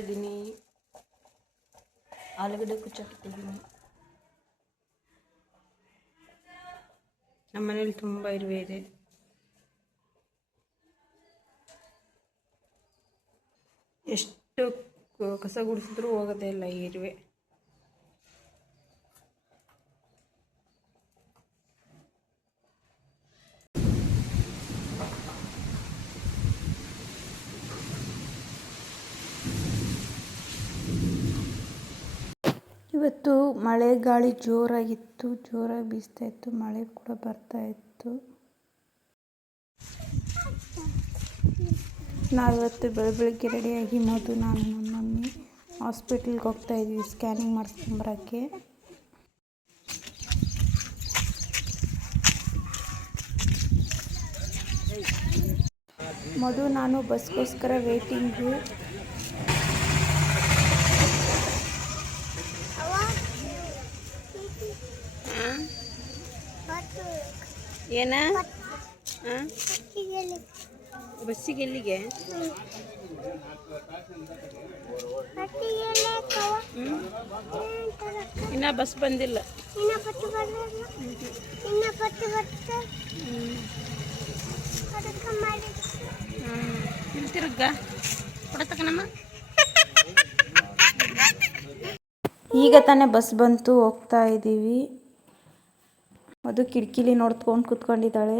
ಇದ್ದೀನಿ, ಆಲೂಗಡ್ಡೆ ಕುಚ್ಚಾಕಿಟ್ಟಿದ್ದೀನಿ. ನಮ್ಮ ಮನೇಲಿ ತುಂಬ ಇರುವೆ ಇದೆ. ಎಷ್ಟು ಕಸ ಗುಡಿಸಿದ್ರೂ ಹೋಗೋದೇ ಇಲ್ಲ ಈ ಇರುವೆ. ಇವತ್ತು ಮಳೆ ಗಾಳಿ ಜೋರಾಗಿತ್ತು, ಜೋರಾಗಿ ಬೀಸ್ತಾ ಇತ್ತು, ಮಳೆ ಕೂಡ ಬರ್ತಾ ಇತ್ತು. ನಾವಿವತ್ತು ಬೆಳಗ್ಗೆ ರೆಡಿಯಾಗಿ ನಾನು ನಮ್ಮ ಮಮ್ಮಿ ಹಾಸ್ಪಿಟ್ಲಿಗೆ ಹೋಗ್ತಾ ಇದ್ವಿ ಸ್ಕ್ಯಾನಿಂಗ್ ಮಾಡಿಸ್ಕೊಂಬರೋಕ್ಕೆ. ನಾನು ಬಸ್ಗೋಸ್ಕರ ವೇಟಿಂಗು. ಏನ ಬಸ್ಸಿಗೆ ಎಲ್ಲಿಗೆ? ಇನ್ನ ಬಸ್ ಬಂದಿಲ್ಲ. ತಿರ್ಗ ಈಗ ತಾನೇ ಬಸ್ ಬಂತು, ಹೋಗ್ತಾ ಇದ್ದೀವಿ. ಅದು ಕಿಟಕಿಲಿ ನೋಡ್ಕೊಂಡು ಕೂತ್ಕೊಂಡಿದ್ದಾಳೆ.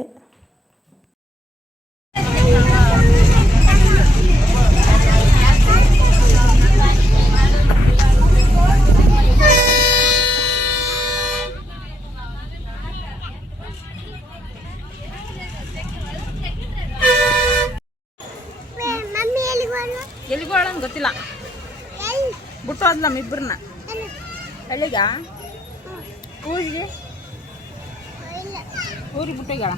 ಎಲ್ಲಿಗೋಳ ಗೊತ್ತಿಲ್ಲ, ಬಿಟ್ಟು ಹೋದ್ಲ ನಮ್ಮಿಬ್ಬರನ್ನ. ಎಲ್ಲಿಗ? ಊರಿಗೆ ಊರಿಗೆ ಬಿಟ್ಟಿಗಳ.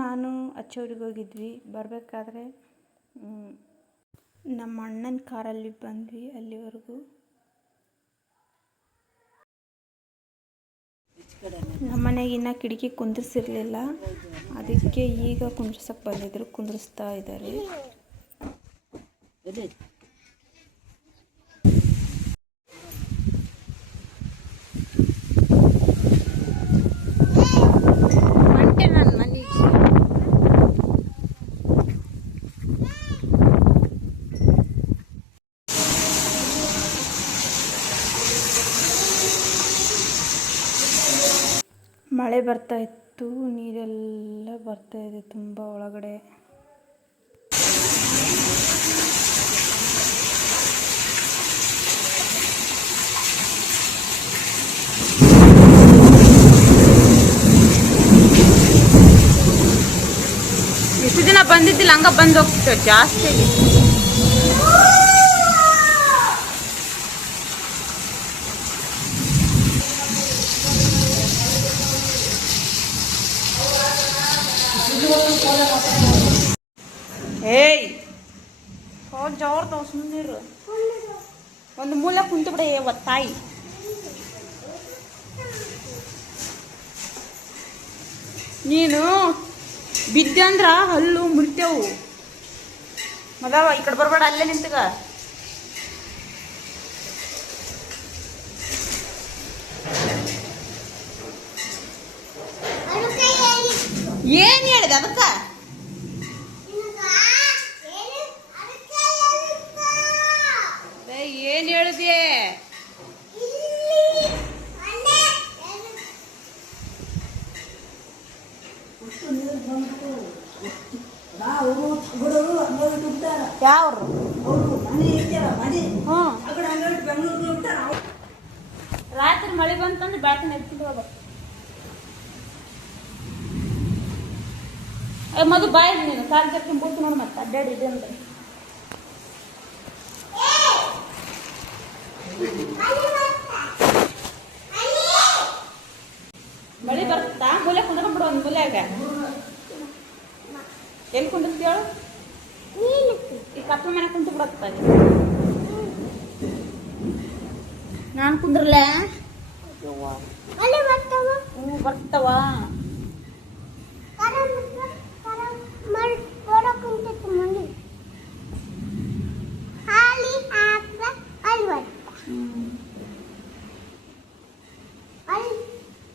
ನಾನು ಅಚ್ಚೂರಿಗೆ ಹೋಗಿದ್ವಿ. ಬರಬೇಕಾದ್ರೆ ನಮ್ಮ ಅಣ್ಣನ ಕಾರಲ್ಲಿ ಬಂದ್ವಿ ಅಲ್ಲಿವರೆಗೂ. ನಮ್ಮ ಮನೆಗೆ ಇನ್ನೂ ಕಿಟಕಿ ಕುಂದಿರ್ಸಿರ್ಲಿಲ್ಲ, ಅದಕ್ಕೆ ಈಗ ಕುಂದ್ರಸಕ್ಕೆ ಬಂದಿದ್ರು, ಕುಂದಿರಿಸ್ತಾ ಇದ್ದಾರೆ. ಮಳೆ ಬರ್ತಾ ಇತ್ತು, ನೀರೆಲ್ಲ ಬರ್ತಾ ಇದೆ ತುಂಬ ಒಳಗಡೆ. ಎಷ್ಟು ದಿನ ಬಂದಿದ್ದಿಲ್ಲ, ಹಂಗ ಬಂದು ಹೋಗ್ತಿತ್ತು ಜಾಸ್ತಿ. ಏಯ್ ಜೋರ್ ಸುಮ್ಮನಿರು, ಒಂದು ಮೂಲೆ ಕುಂತು ಬಿಡ ತಾಯಿ. ನೀನು ಬಿದ್ದೆ ಅಂದ್ರ ಹಲ್ಲು ಮುರಿತೇವು. ಮದವ ಈ ಕಡೆ ಬರ್ಬೇಡ, ಅಲ್ಲೇ ನಿಂತಗ. ಏನ್ ಹೇಳಿದೆ ಅದಕ್ಕ? ಏನ್ ಹೇಳಿದೆ? ಯಾವ್ರು? ರಾತ್ರಿ ಮಳೆ ಬಂತಂದ್ರೆ ಬೆಳಕಿನ ಎತ್ಕೊಂಡು ಹೋಗ್ಬೇಕು. ಮದು ಬಾಯಿ ನೀನು ಕಾಲು ಜರ್ಕೊಂಡು ಬಿಡ್ತು ನೋಡಿ, ಮತ್ತೆ ಅಡ್ಡಾಡಿದೆ ಅಂದ್ರೆ. ಮಳೆ ಬರ್ತಾ ಮೂಲೆ ಕುಂದ್ಕೊಂಡ್ಬಿಡು, ಒಂದು ಮೂಲೆಯಾಗ. ಎಲ್ಲಿ ಕುಂದಿರ್ತೀವಳು ಈ ಕಪ್ಪೆ ಮನೆ ಕುಂತು ಬಿಡತ್ತ ನಾನು ಕುಂದ್ರಲ್ಲ ಹ್ಞೂ ಬರ್ತಾವ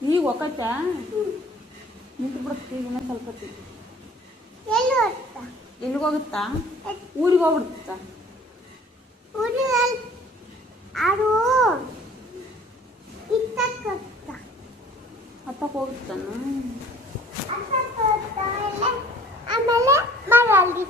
ಈಗ ಒಕ್ಕತ್ತ ನಿಂತು ಬಿಡುತ್ತೆ ಈಗ ಸ್ವಲ್ಪ ಎಲ್ಲಿಗೆ ಹೋಗುತ್ತಾ ಊರಿಗೆ ಹೋಗ್ಬಿಡ್ತಾ ಹತ್ತಕ್ಕೆ ಹೋಗುತ್ತಾನು ಆಮೇಲೆ ಮರ ಅಲ್ಲಿ